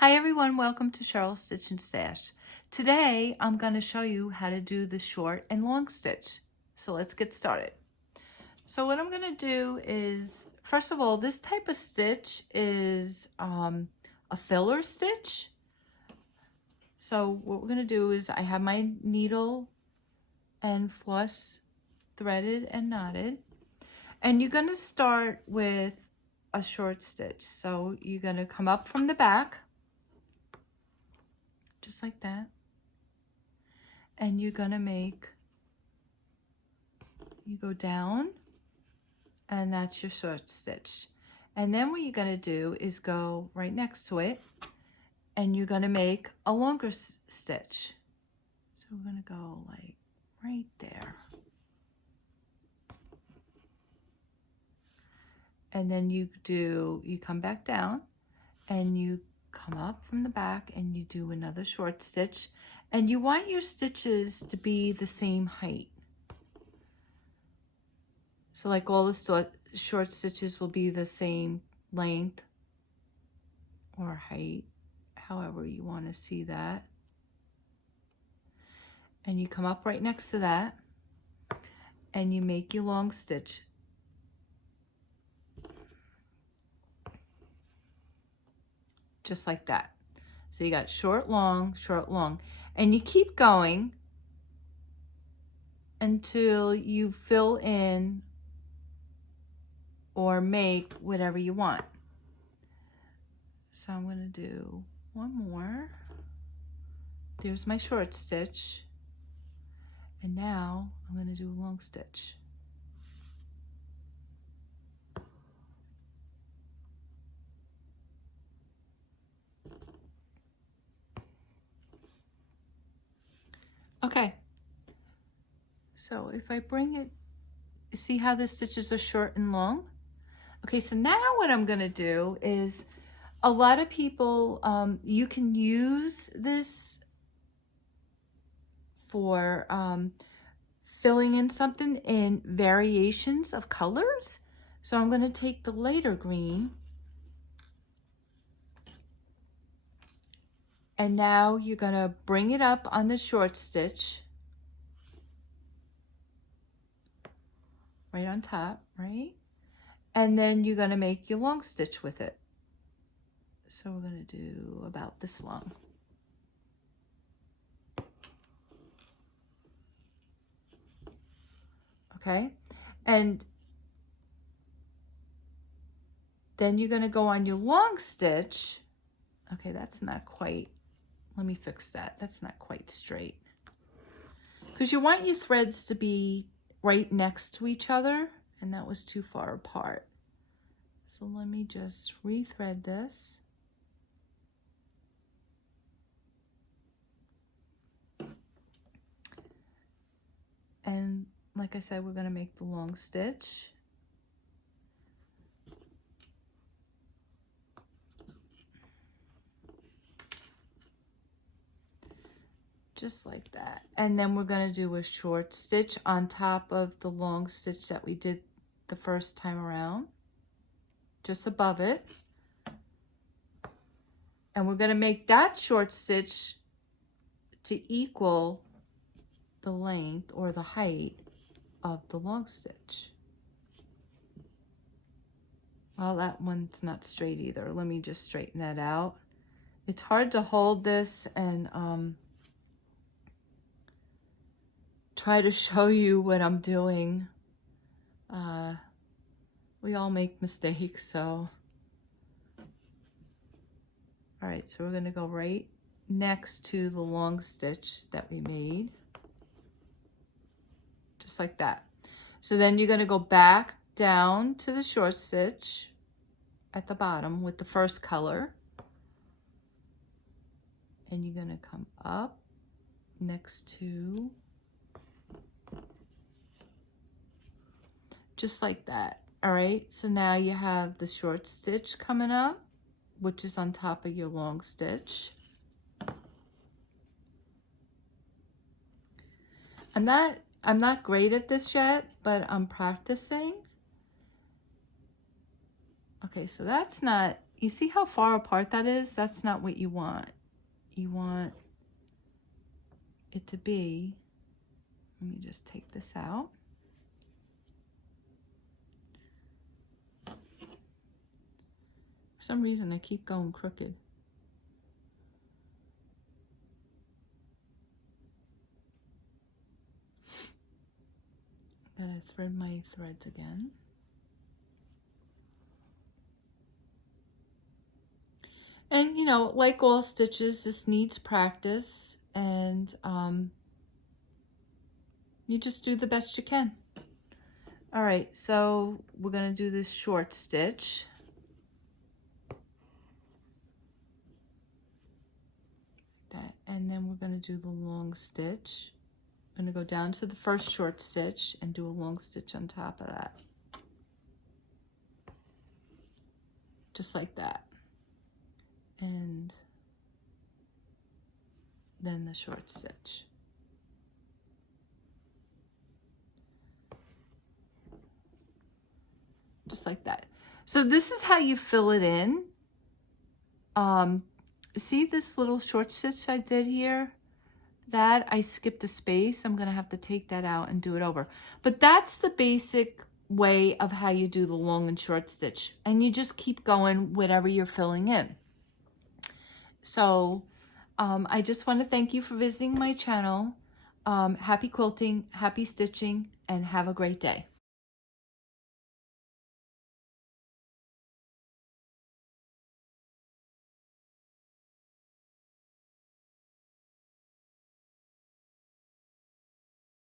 Hi everyone, welcome to Cheryl's Stitch and Stash. Today I'm going to show you how to do the short and long stitch. So let's get started. So what I'm going to do is, first of all, this type of stitch is a filler stitch. So what we're going to do is I have my needle and floss threaded and knotted. And you're going to start with a short stitch. So you're going to come up from the back, just like that, and you're gonna you go down, and that's your short stitch. And then what you're gonna do is go right next to it, and you're gonna make a longer stitch. So we're gonna go like right there, and then you come back down, and you come up from the back and you do another short stitch, and you want your stitches to be the same height. So like all the short stitches will be the same length or height, however you want to see that. And you come up right next to that and you make your long stitch. Just like that. So you got short, long, and you keep going until you fill in or make whatever you want. So I'm going to do one more. There's my short stitch, and now I'm going to do a long stitch. Okay, so if I bring it, see how the stitches are short and long? Okay, so now what I'm gonna do is, a lot of people, you can use this for filling in something in variations of colors. So I'm gonna take the lighter green, and now you're gonna bring it up on the short stitch, right on top, right? And then you're gonna make your long stitch with it. So we're gonna do about this long. Okay, and then you're gonna go on your long stitch. Okay, that's not quite, let me fix that. That's not quite straight. Because you want your threads to be right next to each other, and that was too far apart. So let me just rethread this. And like I said, we're going to make the long stitch. Just like that. And then we're going to do a short stitch on top of the long stitch that we did the first time around, just above it. And we're going to make that short stitch to equal the length or the height of the long stitch. Well, that one's not straight either. Let me just straighten that out. It's hard to hold this and try to show you what I'm doing. We all make mistakes, so. All right, so we're gonna go right next to the long stitch that we made. Just like that. So then you're gonna go back down to the short stitch at the bottom with the first color. And you're gonna come up next to, just like that. All right, so now you have the short stitch coming up, which is on top of your long stitch. I'm not great at this yet, but I'm practicing. Okay, so that's not You see how far apart that is? That's not what you want. You want it to be, let me just take this out. For some reason I keep going crooked. I'm gonna thread my threads again. And you know, like all stitches, this needs practice, and you just do the best you can. All right, so we're gonna do this short stitch. That, and then we're gonna do the long stitch. I'm gonna go down to the first short stitch and do a long stitch on top of that. Just like that. And then the short stitch. Just like that. So this is how you fill it in. See this little short stitch I did here? That I skipped a space. I'm gonna have to take that out and do it over. But that's the basic way of how you do the long and short stitch. And you just keep going whatever you're filling in. So I just want to thank you for visiting my channel. Happy quilting, happy stitching, and have a great day.